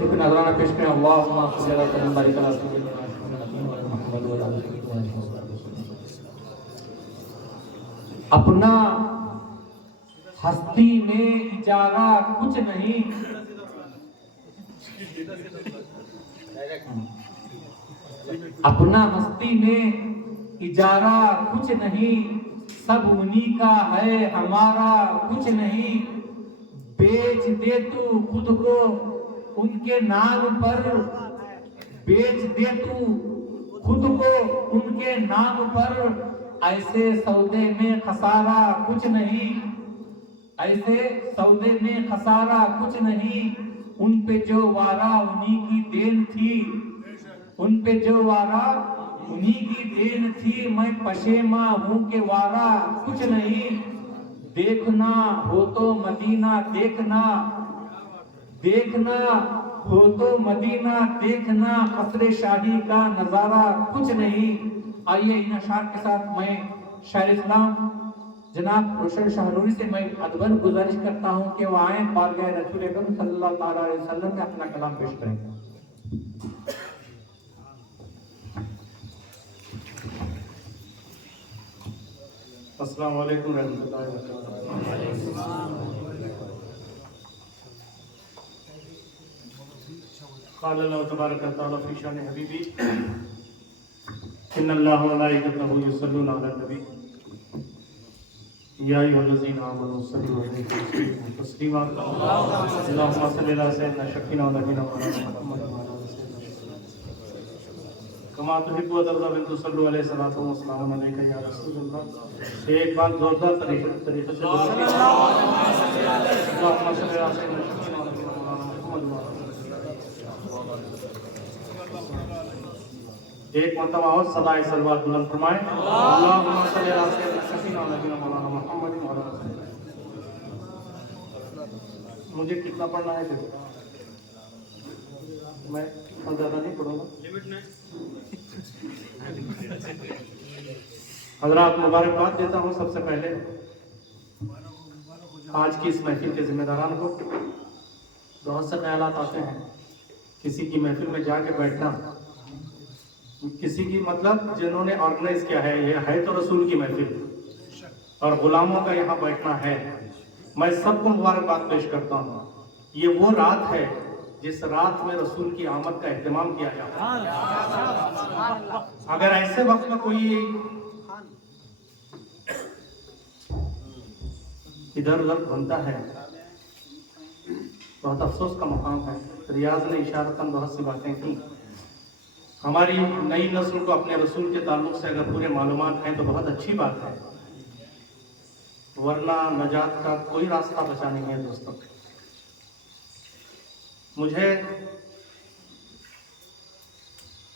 नजराना पेश करें। अल्लाहुम्मा सल्ली अला सय्यिदिना बारिक अला सय्यिदिना मुहम्मद व अला आलिहि वसल्लम। अपना हस्ती में इजारा कुछ नहीं, अपना हस्ती में इजारा कुछ नहीं, सब उन्हीं का है हमारा कुछ नहीं। बेच दे तू खुद को उनके नाम पर, बेच दे तू खुद को उनके नाम पर। ऐसे सौदे में खसारा कुछ नहीं, ऐसे सौदे में खसारा कुछ नहीं। उन पे जो वारा उन्हीं की देन थी, उन पे जो वारा उन्हीं की देन थी। मैं पशेमा हूं के वारा कुछ नहीं। देखना हो तो मदीना देखना, देखना हो तो मदीना देखना। कसरे शाही का नजारा कुछ नहीं। आइए इन अशार के साथ मैं शायर इस्लाम जनाब रोशन शाहनूरी से मैं अदबन गुजारिश करता हूं कि वो आए बारगाह रसूल अकरम सल्लल्लाहु अलैहि वसल्लम में अपना कलाम पेश करें। अस्सलाम वालेकुम रहमतुल्लाहि व बरकातहू। क़ाल अल्लाहु तबारक व तआला फ़ी शान हबीबी इन्नल्लाह व मलाइकतहू युसल्लूना अलन नबी या अय्युहल्लज़ीना आमनू सल्लू अलैहि व सल्लिमू तस्लीमा। अल्लाहुम्मा सल्लि अला सय्यिदिना शफ़ीना व नबीना मुहम्मद व अला आलि सय्यिदिना कमा तुहिब्बु व तर्ज़ा बिन तुसल्लू अलैहि सलातु व सलामुन अलैका या रसूलल्लाह। एक बार जोरदार तरीके से अल्लाहुम्मा सल्लि अला सय्यिदिना शफ़ीना व नबीना मुहम्मद व अला एक मरतबा और सदाए सलवात बुलंद फरमाएं। अल्लाहुम्मा सल्लि अला सय्यिदिना शफ़ीना व नबीना मौलाना मुहम्मद व अला आलिहि। मुझे कितना पढ़ना है देखो, मैं ज़्यादा नहीं पढ़ूंगा, लिमिट नहीं। हज़रात मुबारकबाद देता हूँ सबसे पहले आज की इस महफिल के जिम्मेदारान को। बहुत से ख्यालात आते हैं किसी की महफिल में जाके बैठना, किसी की मतलब जिन्होंने ऑर्गेनाइज किया है, ये है तो रसूल की महफिल और गुलामों का यहाँ बैठना है। मैं सबको मुबारकबाद पेश करता हूँ। ये वो रात है जिस रात में रसूल की आमद का एहतमाम किया जाता है। अगर ऐसे वक्त में कोई इधर उधर घूमता है, बहुत अफसोस का मकाम है। रियाज ने इशारतन बहुत सी बातें की। हमारी नई नस्ल को अपने रसूल के ताल्लुक से अगर पूरे मालूमात हैं तो बहुत अच्छी बात है, वरना नजात का कोई रास्ता बचा नहीं है। दोस्तों, मुझे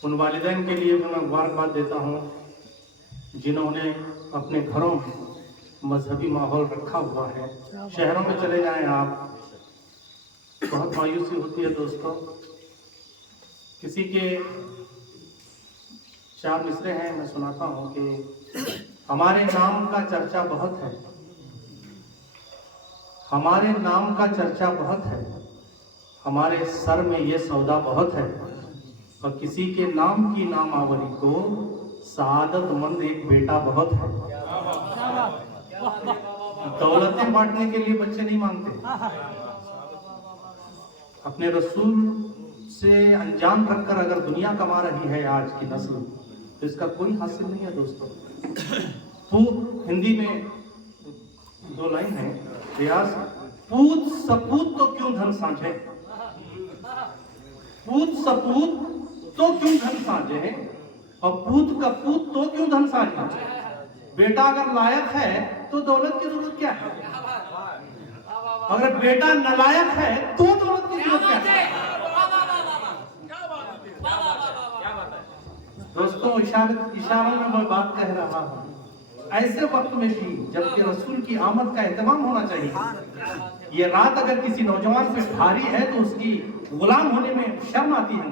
उन वालिदैन के लिए भी मैं मुबारकबाद देता हूँ जिन्होंने अपने घरों में मजहबी माहौल रखा हुआ है। शहरों में चले जाएं आप, बहुत मायूसी होती है दोस्तों। किसी के चार मिसरे हैं, मैं सुनाता हूँ कि हमारे नाम का चर्चा बहुत है, हमारे नाम का चर्चा बहुत है, हमारे सर में ये सौदा बहुत है। और किसी के नाम की नामावली को सआदतमंद एक बेटा बहुत है। दौलतें बांटने के लिए बच्चे नहीं मांगते, अपने रसूल से अंजाम रखकर अगर दुनिया कमा रही है आज की नस्ल, तो इसका कोई हासिल नहीं है दोस्तों। हिंदी में दो लाइन है, रियाज। पूत सपूत तो क्यों धन साझे, पूत सपूत तो क्यों धन साझे, और पूत का पूत तो क्यों धन साझे। बेटा अगर लायक है तो दौलत की जरूरत क्या है, अगर बेटा नालायक है तो दौलत की जरूरत क्या है। दोस्तों, इशारों में मैं बात कह रहा हूँ। ऐसे वक्त में भी जबकि रसूल की आमद का एहतमाम होना चाहिए, ये रात अगर किसी नौजवान पे भारी है तो उसकी गुलाम होने में शर्म आती है,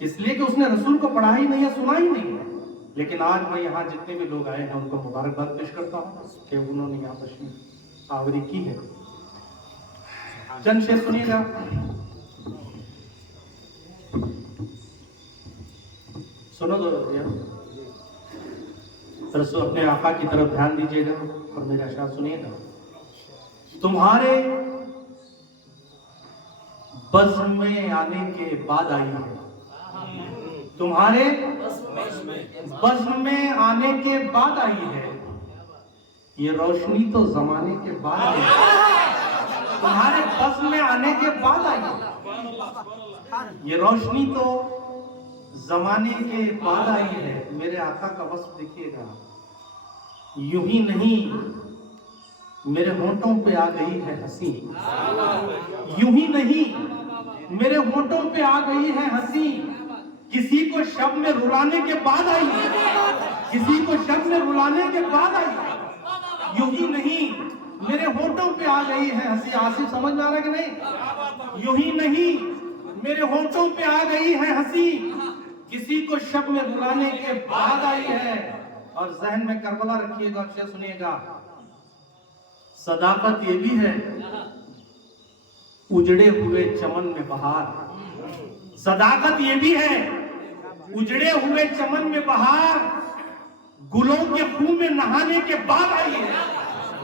इसलिए कि उसने रसूल को पढ़ा ही नहीं है, सुना ही नहीं है। लेकिन आज मैं यहाँ जितने भी लोग आए हैं उनको मुबारकबाद पेश करता हूँ कि उन्होंने यहाँ पर आवरी की है। चंद शेर सुनिएगा। सुनो तो यार, रसूल अपने आका की तरफ ध्यान दीजिएगा और मेरा शायद सुनिएगा। तुम्हारे बज़्म में आने के बाद आई है, तुम्हारे बज़्म में आने के बाद आई है, ये रोशनी तो जमाने के बाद आई है। तुम्हारे बज़्म में आने के बाद आई है, ये रोशनी तो जमाने के बाद आई है। मेरे आका का वस्फ देखिएगा, यूं ही नहीं मेरे होंठों पे आ गई है हंसी, यूं ही नहीं मेरे होंठों पे आ गई है हंसी, किसी को शब में रुलाने के बाद आई है, किसी को शब में रुलाने के बाद आई है। यूं ही नहीं मेरे होंठों पे आ गई है हंसी। आसिफ समझ में आ रहा है कि नहीं? यूं ही नहीं मेरे होंठों पे आ गई है हंसी, किसी को शब में रुलाने के बाद आई है। और जहन में करबला रखिएगा, अक्षर सुनिएगा। सदाकत ये भी है उजड़े हुए चमन में बहार, सदाकत ये भी है उजड़े हुए चमन में बहार, गुलों के खूह में नहाने के बाद आई है,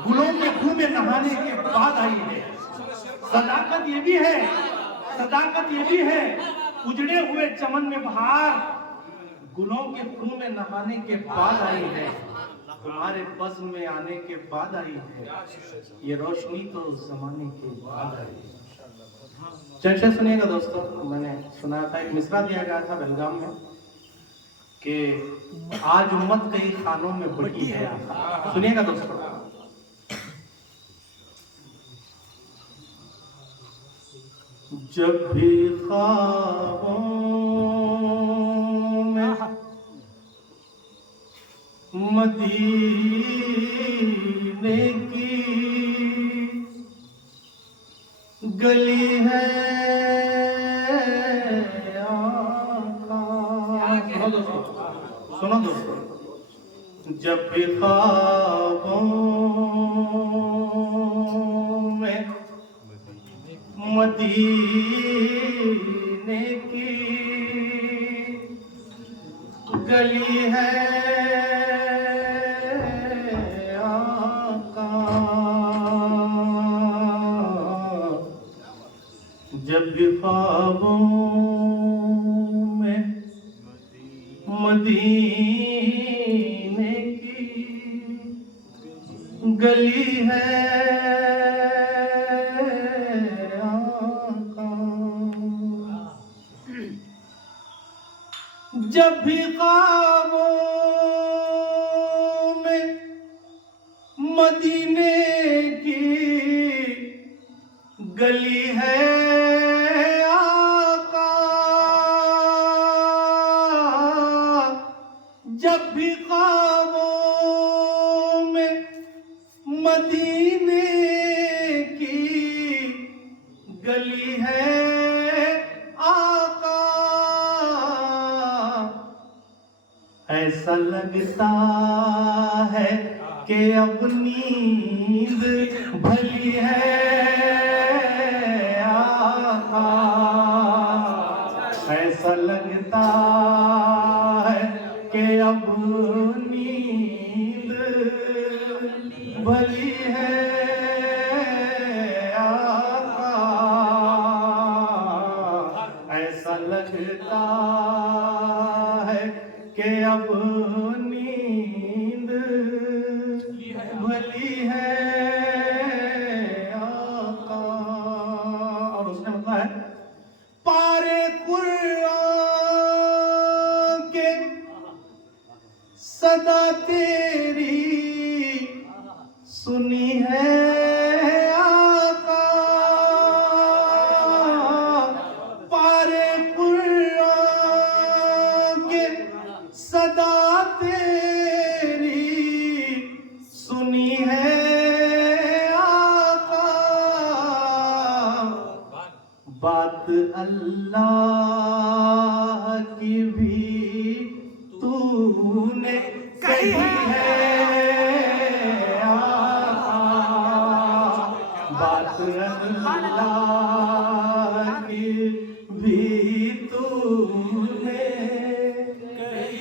गुलों के खूह में नहाने के बाद आई है। सदाकत ये भी है, सदाकत ये भी है उजड़े हुए चमन में बहार, गुलों के खूह में नहाने के बाद आई है, तुम्हारे बज़्म में आने के बाद आई है, ये रोशनी तो जमाने के बाद आई है। चर्चा सुनिएगा दोस्तों, मैंने सुना था, एक मिसरा दिया गया था बेलगाम में कि आज उम्मत कई खानों में बटी है। सुनिएगा दोस्तों, जब भी ख्वाबों में मदीने की गली है सुनो दोस्तों, जब भी ख्वाबों में मदीने की गली है आका, जब भी ख्वाबों में मदीने की गली है जब भी ख्वाबों में मदीने की गली है आका, जब भी ख्वाबों में मदीने की गली है ऐसा लगता है कि अब नींद भली है आका, ऐसा लगता है कि अब नींद भली है आका, ऐसा लगता है कि अब नींद भली है आका। और उसने मतलब है पारे कुरान के सदा तेरी सुनी है आका, पारे कुरान के सदा तेरी सुनी है आका, बात अल्लाह की भी तूने कही है आका, बात अल्लाह की भी तूने कही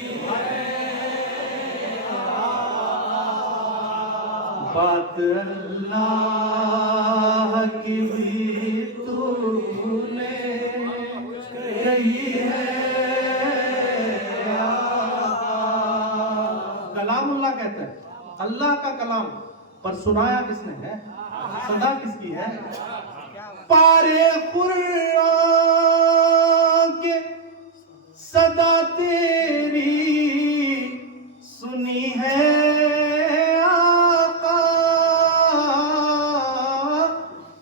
का कलाम, पर सुनाया किसने है? सदा किसकी है? पारे कुरान के सदा तेरी सुनी है आका,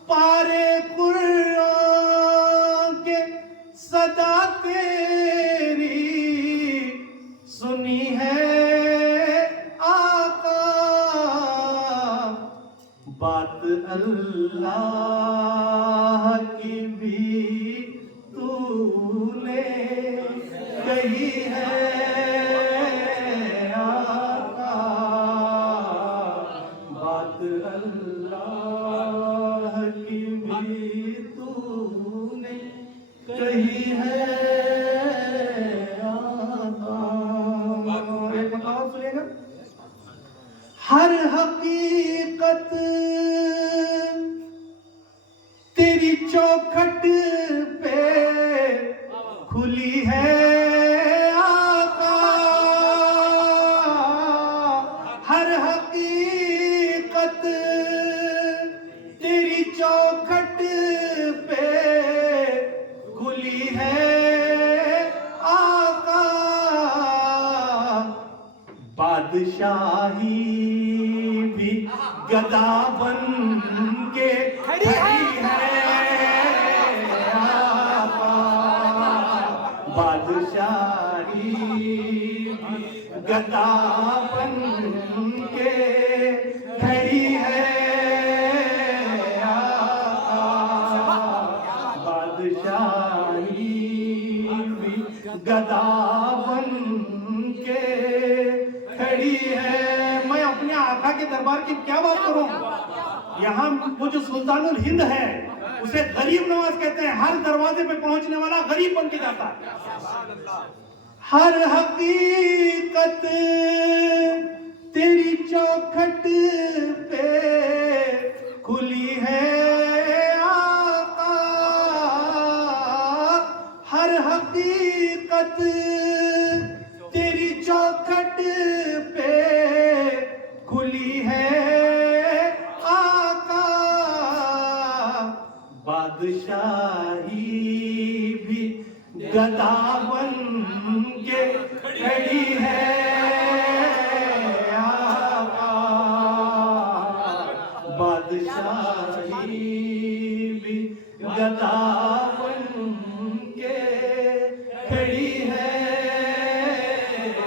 पारे कुरान के सदा तेरी सुनी है आका, बात अल्लाह की भी तूने कही है आका, बात अल्लाह की भी तूने कही है आका। एक मकाम सुनिएगा। हर हकीकत तेरी चौखट पे खुली है आका, हर हकीकत तेरी चौखट पे खुली है आका, बादशाही भी गदा बन के खड़ी है आका, बादशाही भी गदा बन के खड़ी है आका, बादशाही भी गदा बन के खड़ी है। मैं अपने आका के दरबार की क्या बात करूं, यहाँ वो जो सुल्तानुल हिंद है उसे गरीब नवाज कहते हैं, हर दरवाजे पे पहुंचने वाला गरीब बन के जाता है। हर हकीकत तेरी चौखट पे खुली है आका, हर हकीकत तेरी चौखट पे खुली है आका, बादशाही भी गदा बन के खड़ी है आका, बादशाही भी गदा बन के खड़ी है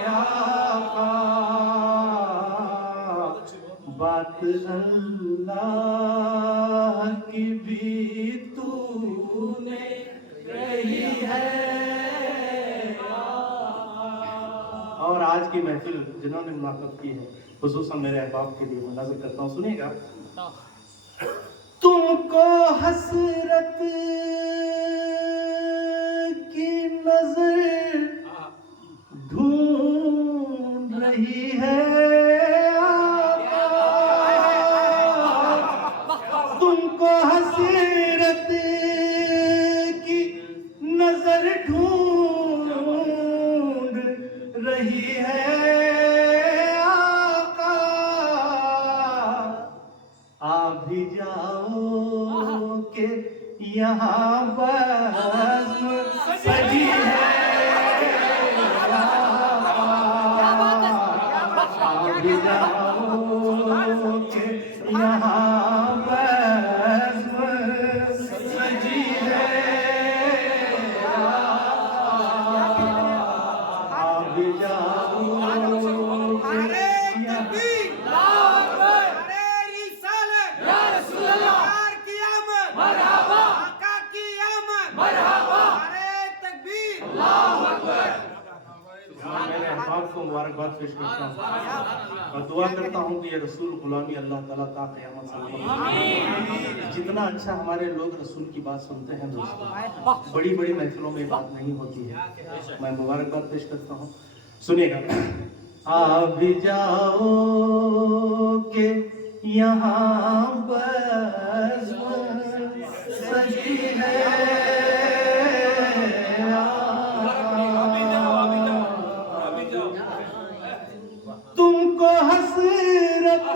आका, बात अल्लाह की भी तूने कही है। और आज की महफिल जिन्होंने मुनाफत की है खुसूसन मेरे अहबाब के लिए मैं नजर करता हूँ, सुनिएगा। तुमको हसरत की नजर ढूंढ रही है आका, तुमको हसरत की नजर ढूंढ रही है आका, आ भी जाओ के यहाँ बज़्म सजी है आका, आ भी जाओ के यहाँ बज़्म सजी है आका, आ भी जाओ के को मुबारकबाद पेश करता हूँ और दुआ करता हूँ कि ये रसूल गुलामी अल्लाह ताला ता क़यामत से जितना अच्छा हमारे लोग रसूल की बात सुनते हैं दोस्तों, बड़ी बड़ी महफिलों में बात नहीं होती है। मैं मुबारकबाद पेश करता हूँ, सुनिएगा। आ भी जाओ के यहाँ बज़्म सजी है तुमको हसरत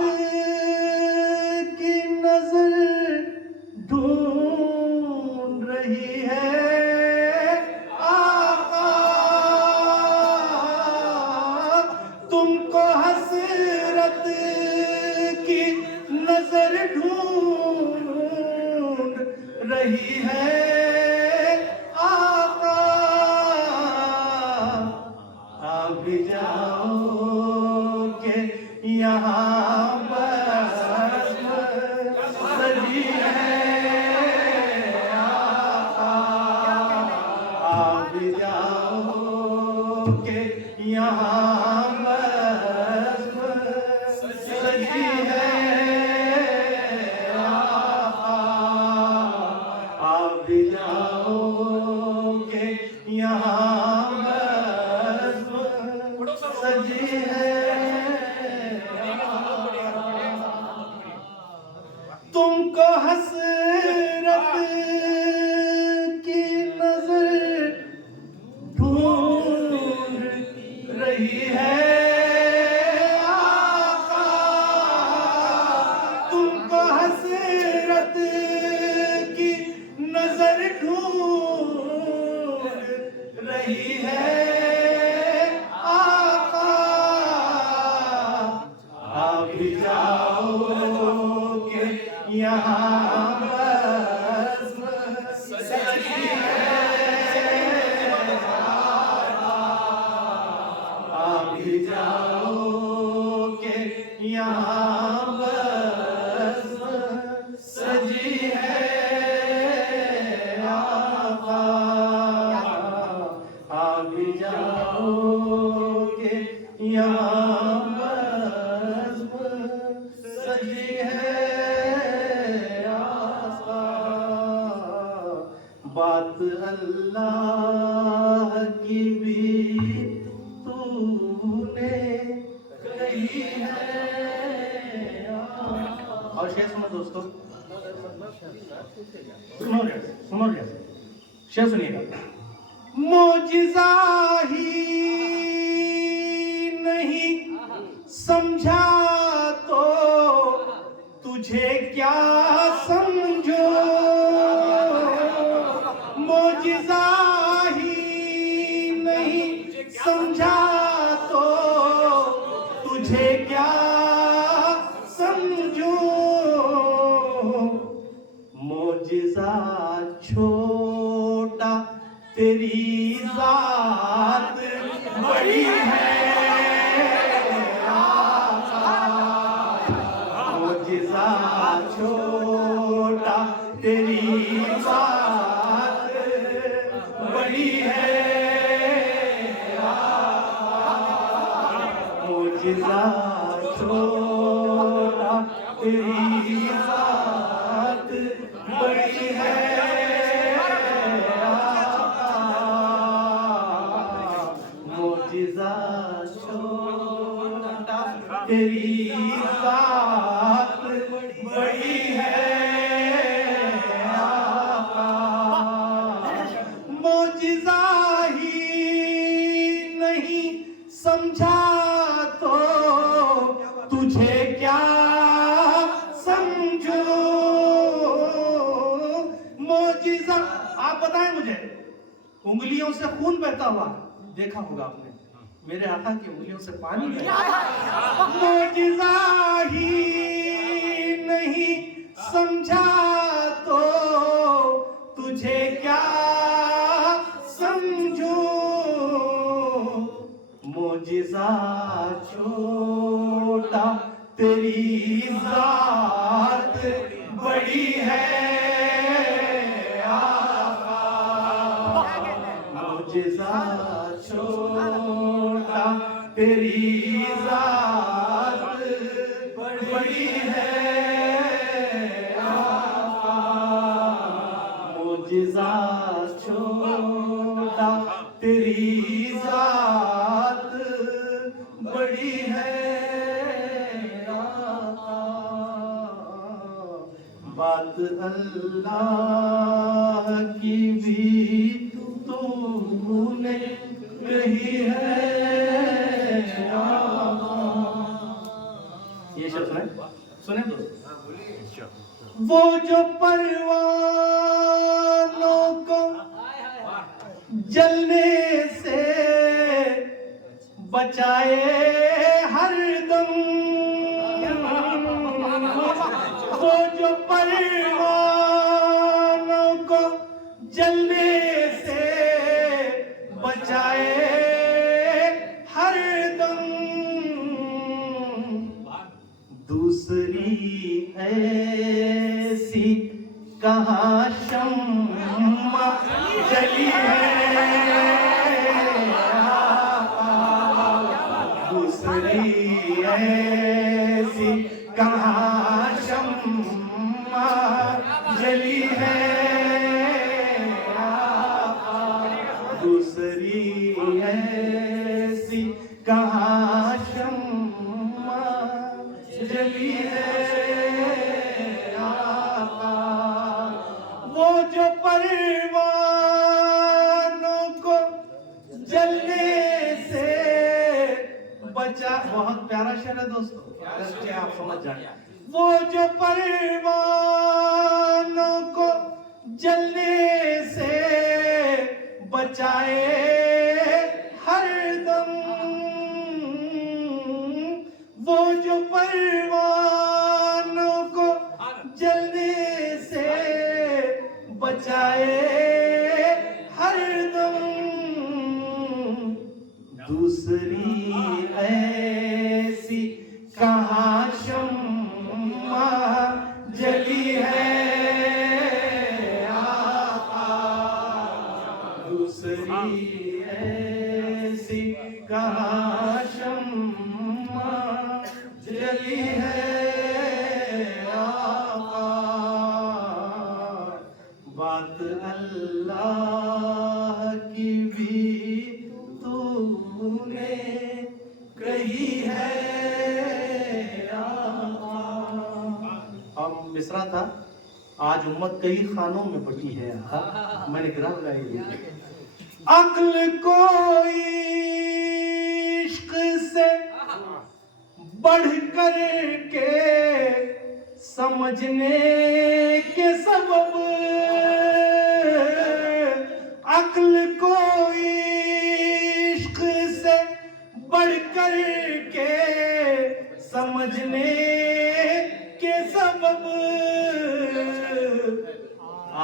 है आका, तुमको हसरत की नजर ढूंढ रही है आका, आ भी जाओ के यहाँ बस सजी है आका, आ भी जाओ के यहाँ बस सजी है आका, आ भी जाओ के यहाँ बस सजी है। तुमको हसरत की नजर ढूंढ रही है आका, तुमको हसरत की नजर ढूंढ रही है आका, आ भी जाओगे यहाँ बस सजी है, आ भी जाओगे यहाँ बस सजी है आका, आ भी जाओगे यहाँ बस सजी है आका। बात अल्लाह की भी तूने कही है। और शेर सुनो दोस्तों, सुनो शेर सुनिएगा। मोजिज़ा ही नहीं समझा तो तुझे क्या समझो, मोजिज़ा ही नहीं समझा तो तुझे क्या समझो, मोजिज़ा छोटा तेरी ज़ात बड़ी है आका, मोजिज़ा छोटा तेरी ज़ात बड़ी है आका, मोजिज़ा छोटा तेरी ज़ात बड़ी है मोजिज़ा छोटा तेरी ज़ात बड़ी है आका, मोजिज़ा ही नहीं समझा तो तुझे क्या समझो, मोजिज़ा। आप बताएं मुझे, उंगलियों से खून बहता हुआ देखा होगा आपने, मेरे आका की उंगलियों से पानी बहता, मोजिज़ा ही नहीं समझा तो तुझे क्या समझो, मोजिज़ा छोटा तेरी ज़ात बड़ी है आका, मोजिज़ा छोटा तेरी ज़ात बड़ी है आका, मोजिज़ा छोटा तेरी ज़ात बड़ी है आका। बात अल्लाह की भी तूने कही है आका। ये शब्द सुने दोस्त, वो जो परवानों को जलने से बचाए हरदम, वो जो परवानों को जलने से बचाए हरदम, दूसरी ऐसी कहाँ शम्मा जली है, दूसरी ऐसी कहाँ शम्मा जली है, दूसरी ऐसी कहाँ शम्मा जली है। वो जो परवानों को जलने से बचा, बहुत प्यारा शेर है दोस्तों, अगर आप समझ जाए। वो जो परवानों को जलने से बचाए हरदम, वो जो परवानों को जलने से बचाए हरदम, दूसरी ऐसी कहाँ शम्मा जली है, दूसरी ऐसी कहाँ शम्मा जली है। बात अल्लाह की भी तूने कही है। हम मिसरा था, आज उम्मत कई खानों में बटी है, मैंने गिरा लगाई। अक्ल को इश्क से बढ़ कर के समझने के सबब, अक्ल को इश्क से बढ़ कर के समझने के सबब,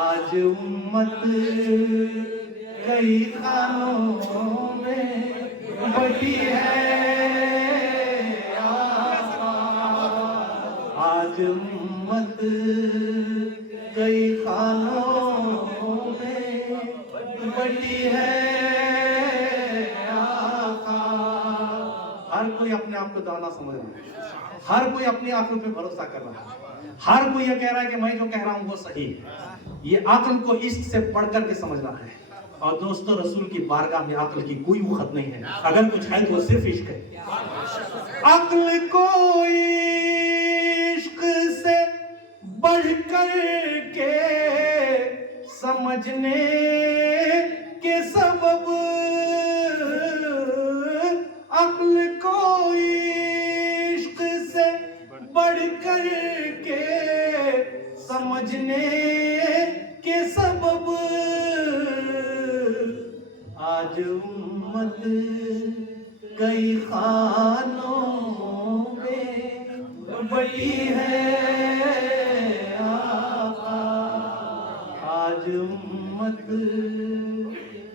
आज उम्मत कई खानों में बटी है। आज उम्मत कई खानों में बटी है। हर कोई अपने आप को दाना समझ रहा है, हर कोई अपनी आंखों पे भरोसा कर रहा है, हर कोई ये कह रहा है कि मैं जो कह रहा हूं वो सही है। ये अक्ल को इश्क से पढ़ करके समझना है। और दोस्तों, रसूल की बारगाह में अक्ल की कोई वक़्त नहीं है, अगर कुछ है तो वो सिर्फ इश्क है। अक्ल को इश्क से बढ़ कर के समझने के सबब, अक्ल को इश्क से बढ़ कर के समझने के सबब, आज उम्मत कई खानों में बटी है। आज उम्मत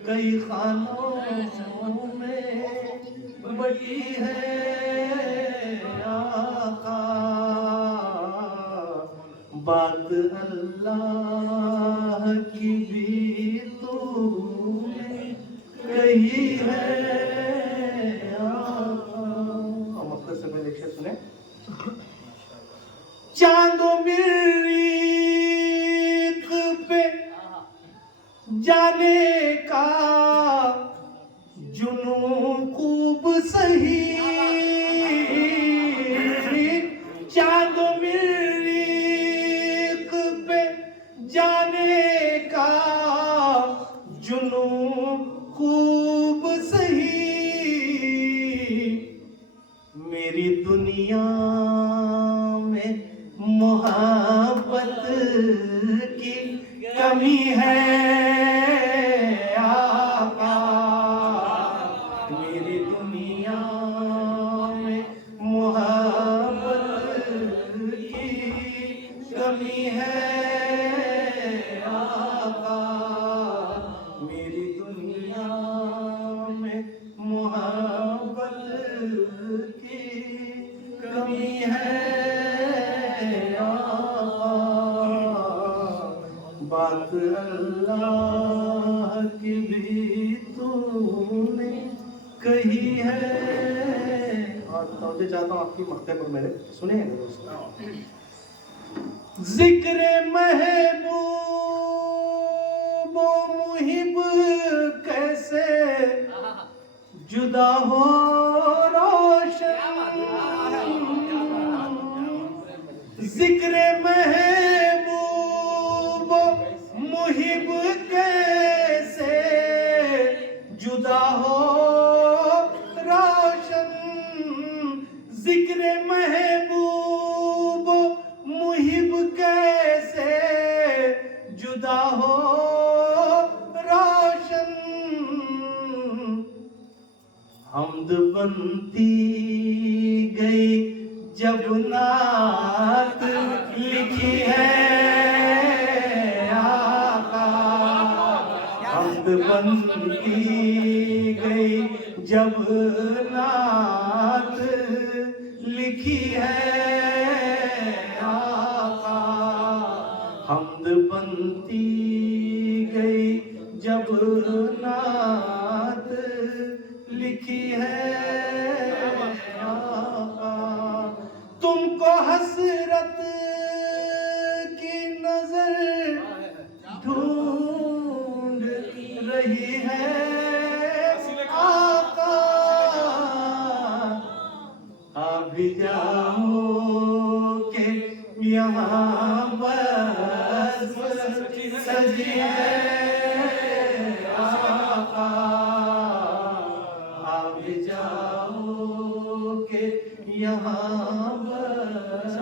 कई खानों में बटी है। बात अल्लाह की भी तूने कही है। मतलब से पहले शेर सुने। चांदो मरीख पे जाने का जुनू खूब सही, चांदो मरीख पे जाने का जुनू खूब सही, मेरी दुनिया में मोहब्बत की कमी है। तवज्जो चाहता हूँ आपकी मक्ते पर मेरे, सुनिएगा दोस्तों। जिक्र महबूब मुहिब कैसे जुदा हो रोशन, जिक्र महबूब मुहिब कैसे जुदा हो रोशन, जिक्र महबूब मुहिब कैसे जुदा हो रोशन, हमद बनती गई जब नात लिखी है आका, हमद बनती गई जब नात लिखी है आका, हमद बनती गई जब नात लिखी है आका, तुमको हसरत की नजर ढूंढ रही है आका, आप भी जाओ के यहाँ बस सजी है आका, आप भी जाओ के यहाँ बस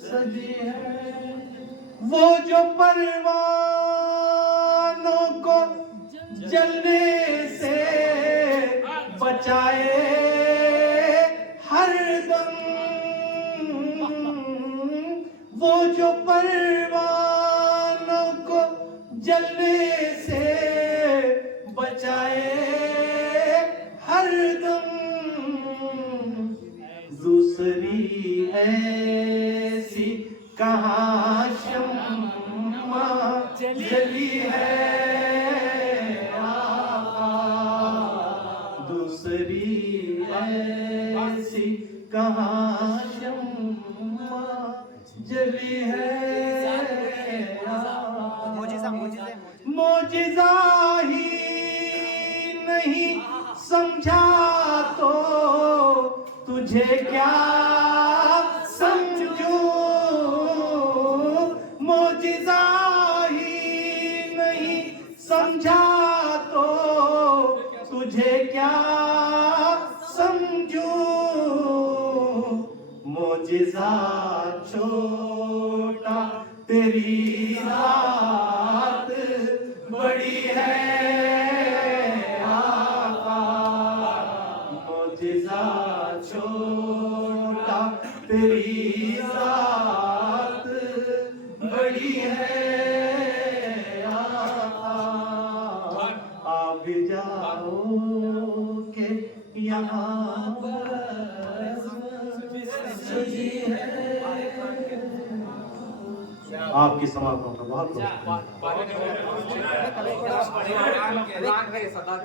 सजी है। वो जो परवानों को जलने से बचाए हरदम, वो जो परवानों को जलने से बचाए हरदम, दूसरी ऐसी कहाँ शम्मा जली है आका, दूसरी ऐसी कहाँ शम्मा जली है मोजिज़ा ही नहीं समझा तो तुझे क्या समझूं, मोजिज़ा ही नहीं समझा तो तुझे क्या समझूं, मोजिज़ा छोटा तेरी रात बड़ी है आका, मोजिज़ा छोटा तेरी रात बड़ी है आका, आप जाओ के यहाँ बस सजी है। आपकी समाप्त होगा बहुत बहुत